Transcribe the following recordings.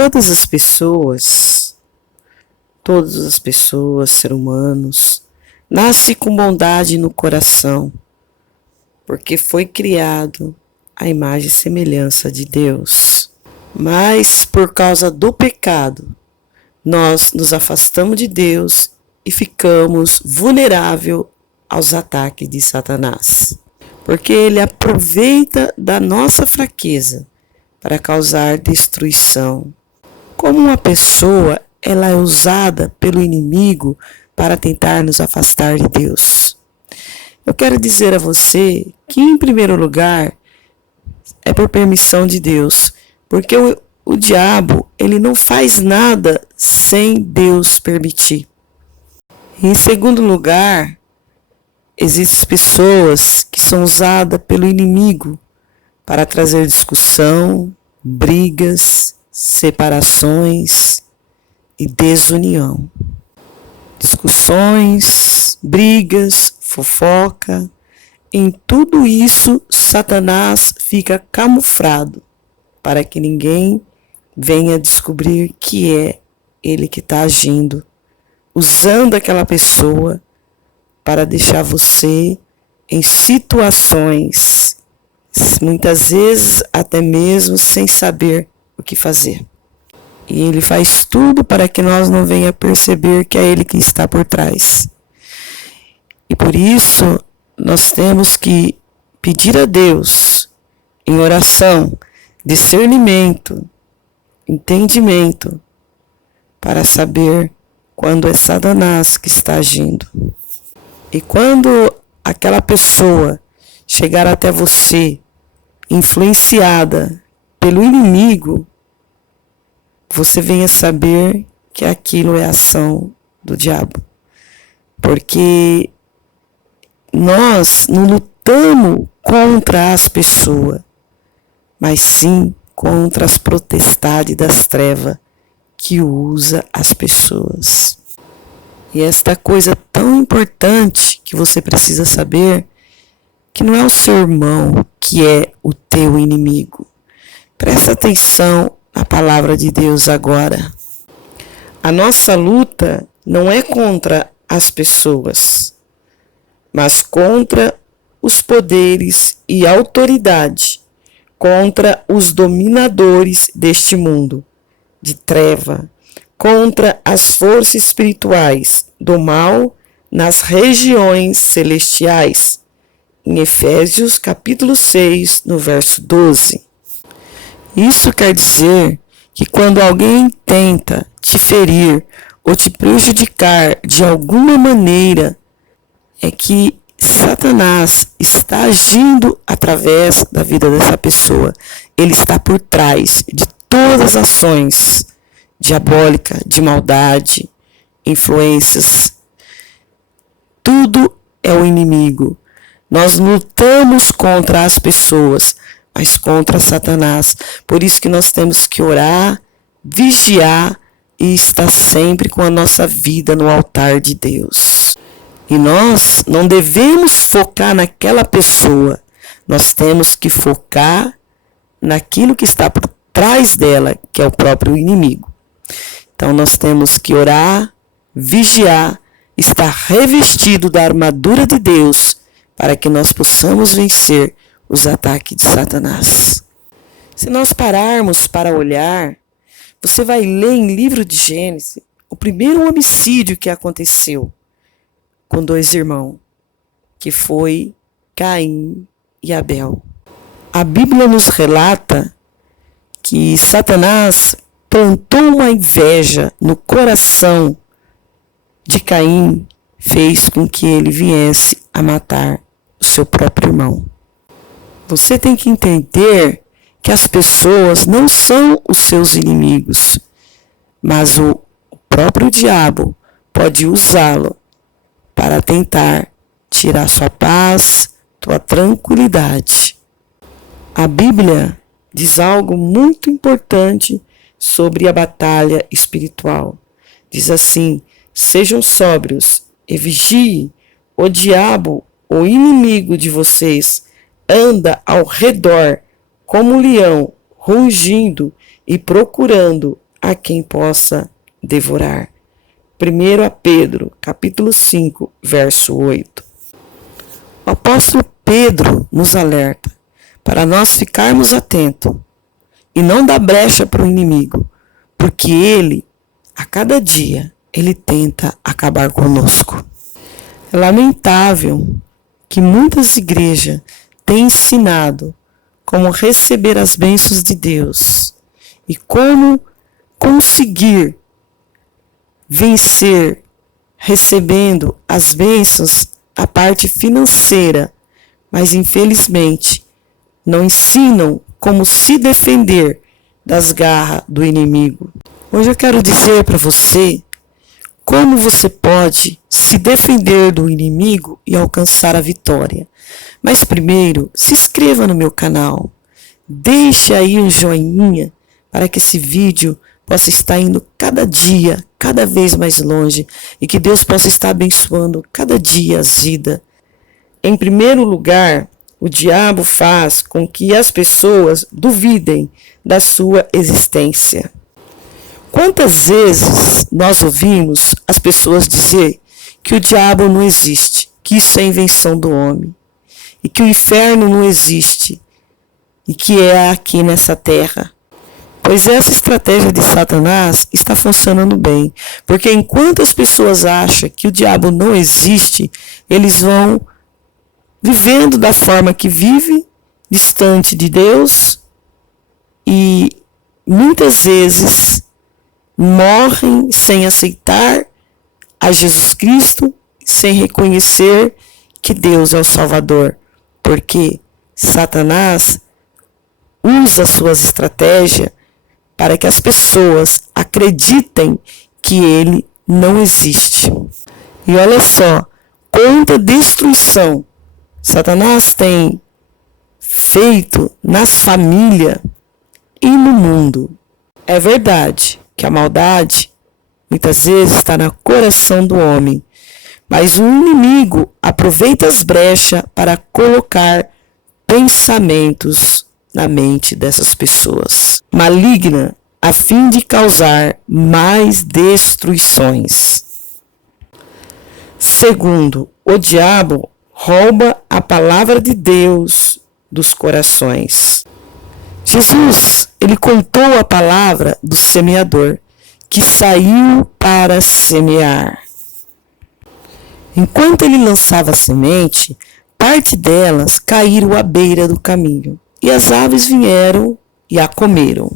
todas as pessoas, seres humanos, nascem com bondade no coração, porque foi criado à imagem e semelhança de Deus. Mas por causa do pecado, nós nos afastamos de Deus e ficamos vulneráveis aos ataques de Satanás. Porque ele aproveita da nossa fraqueza para causar destruição. Como uma pessoa, ela é usada pelo inimigo para tentar nos afastar de Deus. Eu quero dizer a você que, em primeiro lugar, é por permissão de Deus, porque o diabo, ele não faz nada sem Deus permitir. Em segundo lugar, existem pessoas que são usadas pelo inimigo para trazer discussão, brigas, separações e desunião. Discussões, brigas, fofoca, em tudo isso Satanás fica camuflado para que ninguém venha descobrir que é ele que está agindo, usando aquela pessoa para deixar você em situações, muitas vezes até mesmo sem saber o que fazer. E ele faz tudo para que nós não venha perceber que é ele que está por trás. E por isso nós temos que pedir a Deus, em oração, discernimento, entendimento, para saber quando é Satanás que está agindo. E quando aquela pessoa chegar até você, influenciada pelo inimigo, você venha saber que aquilo é ação do diabo. Porque nós não lutamos contra as pessoas, mas sim contra as potestades das trevas que usa as pessoas. E esta coisa tão importante que você precisa saber, que não é o seu irmão que é o teu inimigo. Presta atenção na palavra de Deus agora. A nossa luta não é contra as pessoas, mas contra os poderes e autoridade, contra os dominadores deste mundo de treva, contra as forças espirituais do mal nas regiões celestiais. Em Efésios capítulo 6, no verso 12. Isso quer dizer que quando alguém tenta te ferir ou te prejudicar de alguma maneira, é que Satanás está agindo através da vida dessa pessoa. Ele está por trás de todas as ações diabólicas, de maldade, influências. Tudo é o inimigo. Nós lutamos contra as pessoas, mas contra Satanás. Por isso que nós temos que orar, vigiar e estar sempre com a nossa vida no altar de Deus. E nós não devemos focar naquela pessoa. Nós temos que focar naquilo que está por trás dela, que é o próprio inimigo. Então nós temos que orar, vigiar, estar revestido da armadura de Deus, para que nós possamos vencer os ataques de Satanás. Se nós pararmos para olhar, você vai ler em livro de Gênesis o primeiro homicídio que aconteceu com dois irmãos, que foi Caim e Abel. A Bíblia nos relata que Satanás plantou uma inveja no coração de Caim, fez com que ele viesse a matar o seu próprio irmão. Você tem que entender que as pessoas não são os seus inimigos, mas o próprio diabo pode usá-lo para tentar tirar sua paz, tua tranquilidade. A Bíblia diz algo muito importante sobre a batalha espiritual. Diz assim: sejam sóbrios e vigiem. O diabo, o inimigo de vocês, anda ao redor como um leão, rugindo e procurando a quem possa devorar. 1 Pedro, capítulo 5, verso 8. O apóstolo Pedro nos alerta para nós ficarmos atentos e não dar brecha para o inimigo, porque ele, a cada dia, ele tenta acabar conosco. É lamentável que muitas igrejas têm ensinado como receber as bênçãos de Deus e como conseguir vencer recebendo as bênçãos, a parte financeira, mas infelizmente não ensinam como se defender das garras do inimigo. Hoje eu quero dizer para você como você pode se defender do inimigo e alcançar a vitória. Mas primeiro, se inscreva no meu canal, deixe aí um joinha para que esse vídeo possa estar indo cada dia, cada vez mais longe e que Deus possa estar abençoando cada dia as vidas. Em primeiro lugar, o diabo faz com que as pessoas duvidem da sua existência. Quantas vezes nós ouvimos as pessoas dizer que o diabo não existe, que isso é invenção do homem, e que o inferno não existe, e que é aqui nessa terra? Pois essa estratégia de Satanás está funcionando bem, porque enquanto as pessoas acham que o diabo não existe, eles vão vivendo da forma que vive, distante de Deus, e muitas vezes morrem sem aceitar a Jesus Cristo, sem reconhecer que Deus é o Salvador, porque Satanás usa suas estratégias para que as pessoas acreditem que ele não existe. E olha só, quanta destruição Satanás tem feito nas famílias e no mundo. É verdade que a maldade muitas vezes está no coração do homem, mas o inimigo aproveita as brechas para colocar pensamentos na mente dessas pessoas maligna, a fim de causar mais destruições. Segundo, o diabo rouba a palavra de Deus dos corações. Jesus, ele contou a palavra do semeador, que saiu para semear. Enquanto ele lançava a semente, parte delas caíram à beira do caminho, e as aves vieram e a comeram.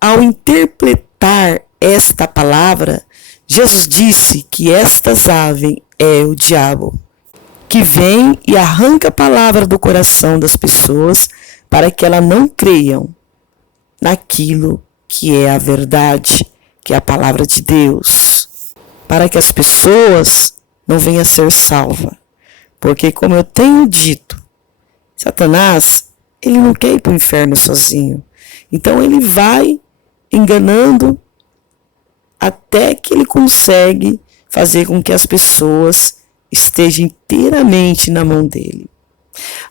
Ao interpretar esta palavra, Jesus disse que estas aves é o diabo, que vem e arranca a palavra do coração das pessoas para que elas não creiam naquilo que é a verdade, que é a palavra de Deus, para que as pessoas não venham a ser salvas. Porque, como eu tenho dito, Satanás, ele não quer ir para o inferno sozinho. Então ele vai enganando até que ele consegue fazer com que as pessoas estejam inteiramente na mão dele.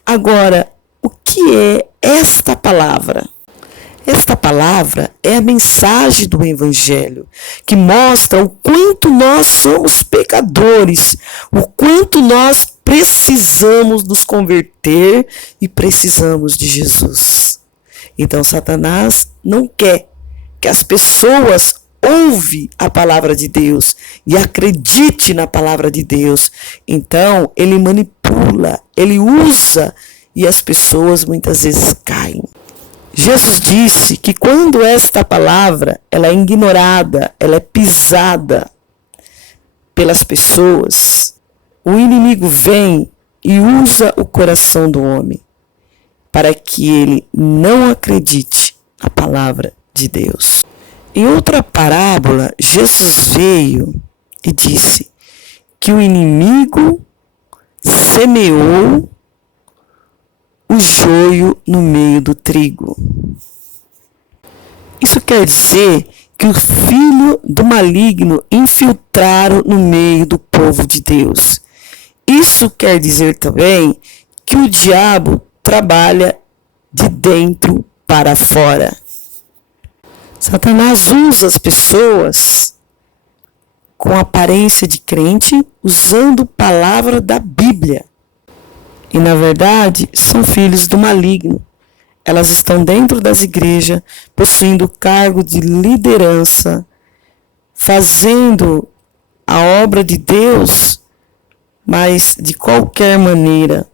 Agora, o que é esta palavra? Esta palavra é a mensagem do Evangelho, que mostra o quanto nós somos pecadores, o quanto nós precisamos nos converter e precisamos de Jesus. Então, Satanás não quer que as pessoas ouvem a palavra de Deus e acredite na palavra de Deus. Então, ele manipula, ele usa e as pessoas muitas vezes caem. Jesus disse que quando esta palavra ela é ignorada, ela é pisada pelas pessoas, o inimigo vem e usa o coração do homem para que ele não acredite na palavra de Deus. Em outra parábola, Jesus veio e disse que o inimigo semeou o joio no meio do trigo. Isso quer dizer que o filho do maligno infiltraram no meio do povo de Deus. Isso quer dizer também que o diabo trabalha de dentro para fora. Satanás usa as pessoas com aparência de crente, usando palavra da Bíblia. E, na verdade, são filhos do maligno. Elas estão dentro das igrejas, possuindo cargo de liderança, fazendo a obra de Deus, mas de qualquer maneira.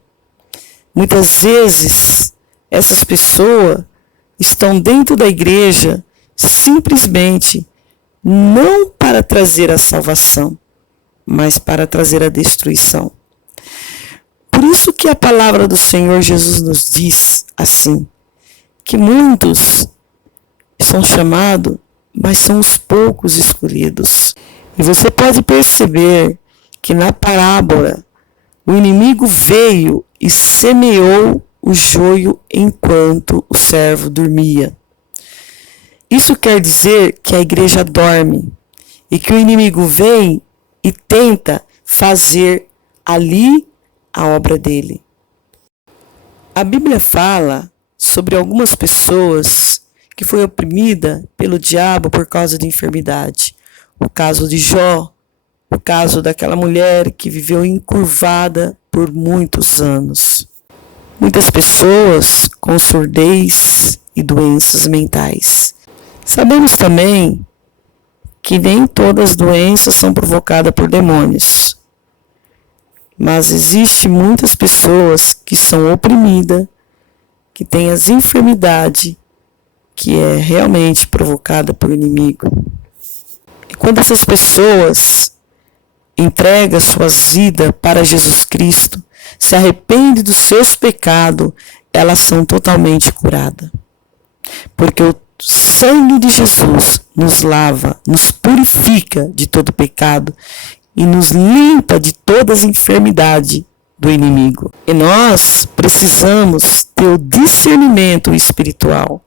Muitas vezes, essas pessoas estão dentro da igreja simplesmente não para trazer a salvação, mas para trazer a destruição. Por isso que a palavra do Senhor Jesus nos diz assim, que muitos são chamados, mas são os poucos escolhidos. E você pode perceber que na parábola o inimigo veio e semeou o joio enquanto o servo dormia. Isso quer dizer que a igreja dorme e que o inimigo vem e tenta fazer ali a obra dele. A Bíblia fala sobre algumas pessoas que foi oprimida pelo diabo por causa de enfermidade. O caso de Jó, o caso daquela mulher que viveu encurvada por muitos anos. Muitas pessoas com surdez e doenças mentais. Sabemos também que nem todas as doenças são provocadas por demônios. Mas existem muitas pessoas que são oprimidas, que têm as enfermidades que é realmente provocada por inimigo. E quando essas pessoas entregam suas vidas para Jesus Cristo, se arrependem dos seus pecados, elas são totalmente curadas. Porque o sangue de Jesus nos lava, nos purifica de todo pecado e nos limpa de todas as enfermidades do inimigo. E nós precisamos ter o discernimento espiritual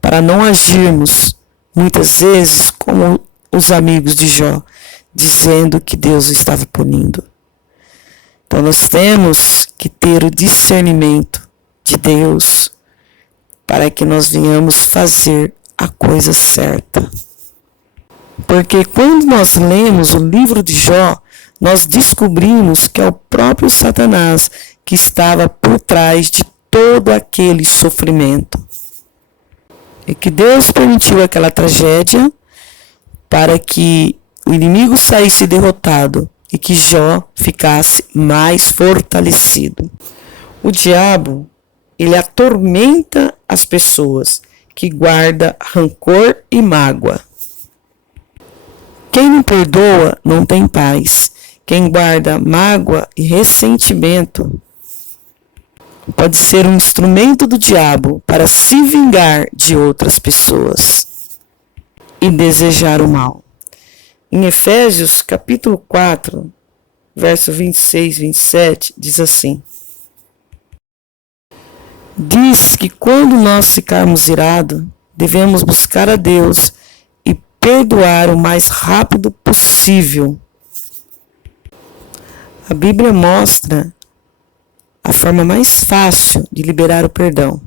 para não agirmos muitas vezes como os amigos de Jó, dizendo que Deus estava punindo. Então nós temos que ter o discernimento de Deus para que nós venhamos fazer a coisa certa. Porque quando nós lemos o livro de Jó, nós descobrimos que é o próprio Satanás que estava por trás de todo aquele sofrimento. E que Deus permitiu aquela tragédia para que o inimigo saísse derrotado e que Jó ficasse mais fortalecido. O diabo, ele atormenta as pessoas que guardam rancor e mágoa. Quem não perdoa não tem paz. Quem guarda mágoa e ressentimento pode ser um instrumento do diabo para se vingar de outras pessoas e desejar o mal. Em Efésios capítulo 4, verso 26 e 27, diz assim: diz que quando nós ficarmos irados, devemos buscar a Deus e perdoar o mais rápido possível. A Bíblia mostra a forma mais fácil de liberar o perdão.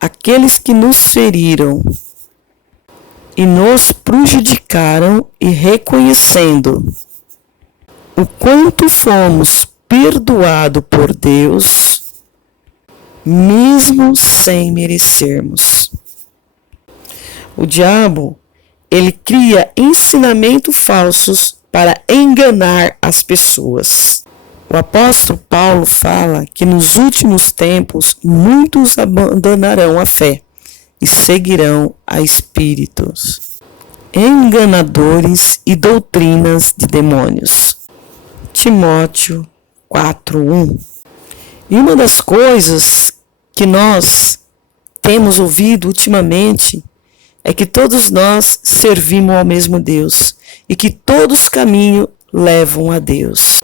Aqueles que nos feriram e nos prejudicaram e reconhecendo o quanto fomos perdoados por Deus, mesmo sem merecermos. O diabo, ele cria ensinamentos falsos para enganar as pessoas. O apóstolo Paulo fala que nos últimos tempos muitos abandonarão a fé e seguirão a espíritos enganadores e doutrinas de demônios. Timóteo 4:1. E uma das coisas que nós temos ouvido ultimamente é que todos nós servimos ao mesmo Deus e que todos os caminhos levam a Deus.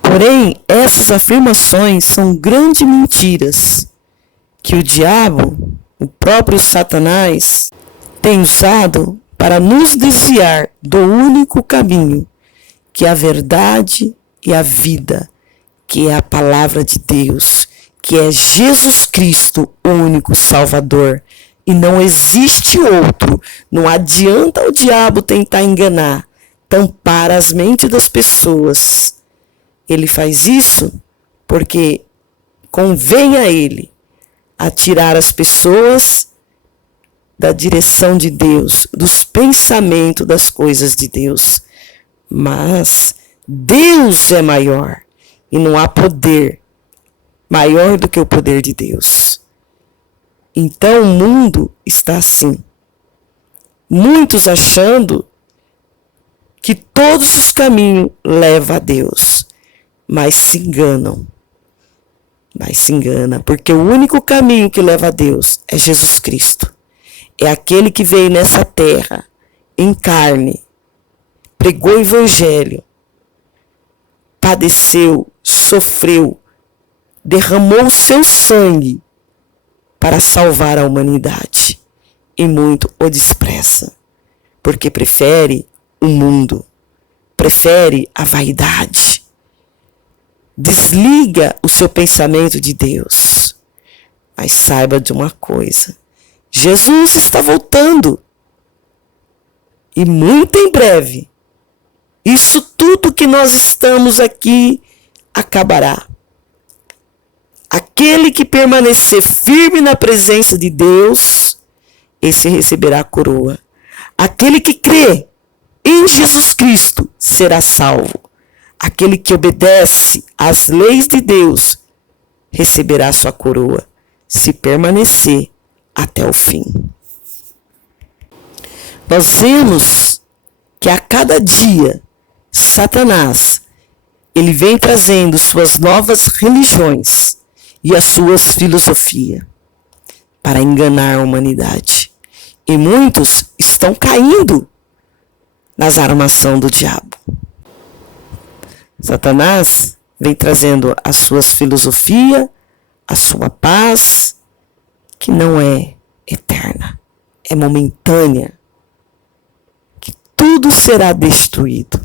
Porém, essas afirmações são grandes mentiras que o diabo, o próprio Satanás, tem usado para nos desviar do único caminho, que é a verdade e a vida, que é a palavra de Deus, que é Jesus Cristo, o único Salvador, E não existe outro. Não adianta o diabo tentar enganar, tampar as mentes das pessoas. Ele faz isso porque convém a ele atirar as pessoas da direção de Deus, dos pensamentos das coisas de Deus. Mas Deus é maior e não há poder maior do que o poder de Deus. Então o mundo está assim. Muitos achando que todos os caminhos levam a Deus, mas se enganam. Mas se engana, porque o único caminho que leva a Deus é Jesus Cristo. É aquele que veio nessa terra, em carne, pregou o evangelho, padeceu, sofreu, derramou o seu sangue para salvar a humanidade. E muito o despreza, porque prefere o mundo, prefere a vaidade. Desliga o seu pensamento de Deus. Mas saiba de uma coisa: Jesus está voltando. E muito em breve, isso tudo que nós estamos aqui acabará. Aquele que permanecer firme na presença de Deus, esse receberá a coroa. Aquele que crê em Jesus Cristo será salvo. Aquele que obedece às leis de Deus receberá sua coroa, se permanecer até o fim. Nós vemos que a cada dia Satanás ele vem trazendo suas novas religiões e as suas filosofias para enganar a humanidade. E muitos estão caindo nas armações do diabo. Satanás vem trazendo as suas filosofias, a sua paz, que não é eterna, é momentânea, que tudo será destruído.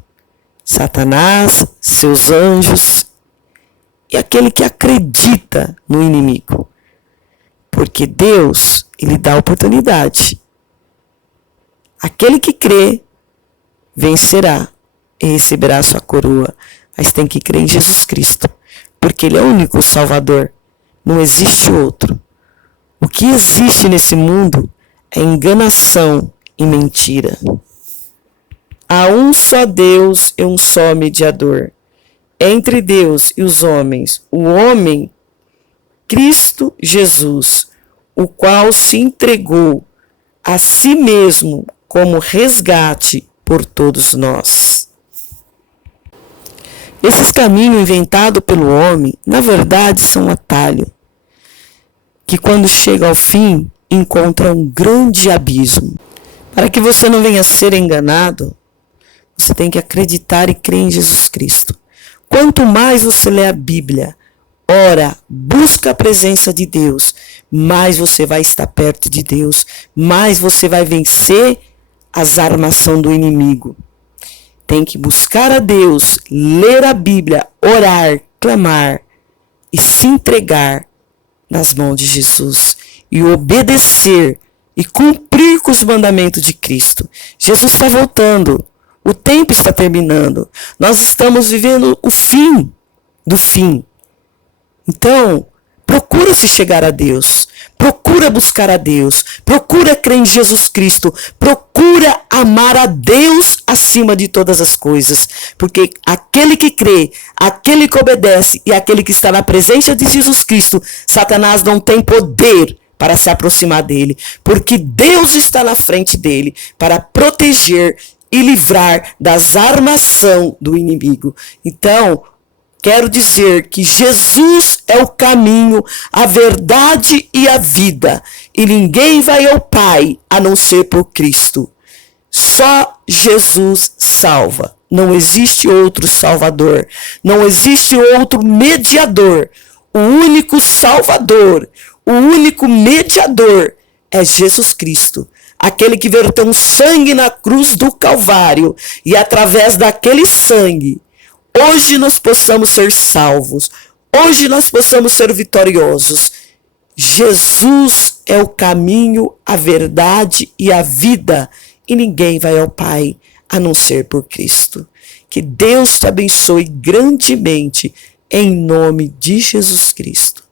Satanás, seus anjos e aquele que acredita no inimigo. Porque Deus, ele dá oportunidade. Aquele que crê, vencerá e receberá a sua coroa. Mas tem que crer em Jesus Cristo, porque ele é o único Salvador. Não existe outro. O que existe nesse mundo é enganação e mentira. Há um só Deus e um só mediador entre Deus e os homens, o homem Cristo Jesus, o qual se entregou a si mesmo como resgate por todos nós. Esses caminhos inventados pelo homem, na verdade, são um atalho, que quando chega ao fim, encontra um grande abismo. Para que você não venha a ser enganado, você tem que acreditar e crer em Jesus Cristo. Quanto mais você lê a Bíblia, ora, busca a presença de Deus, mais você vai estar perto de Deus, mais você vai vencer as armações do inimigo. Tem que buscar a Deus, ler a Bíblia, orar, clamar e se entregar nas mãos de Jesus e obedecer e cumprir com os mandamentos de Cristo. Jesus está voltando, o tempo está terminando, nós estamos vivendo o fim do fim. Então, procura se chegar a Deus, procura buscar a Deus, procura crer em Jesus Cristo, procura amar a Deus acima de todas as coisas, porque aquele que crê, aquele que obedece e aquele que está na presença de Jesus Cristo, Satanás não tem poder para se aproximar dele, porque Deus está na frente dele para proteger e livrar das armações do inimigo. Então, quero dizer que Jesus é o caminho, a verdade e a vida. E ninguém vai ao Pai a não ser por Cristo. Só Jesus salva. Não existe outro Salvador. Não existe outro mediador. O único Salvador, o único mediador é Jesus Cristo. Aquele que verteu um sangue na cruz do Calvário. E através daquele sangue, hoje nós possamos ser salvos. Hoje nós possamos ser vitoriosos. Jesus é o caminho, a verdade e a vida, e ninguém vai ao Pai a não ser por Cristo. Que Deus te abençoe grandemente, em nome de Jesus Cristo.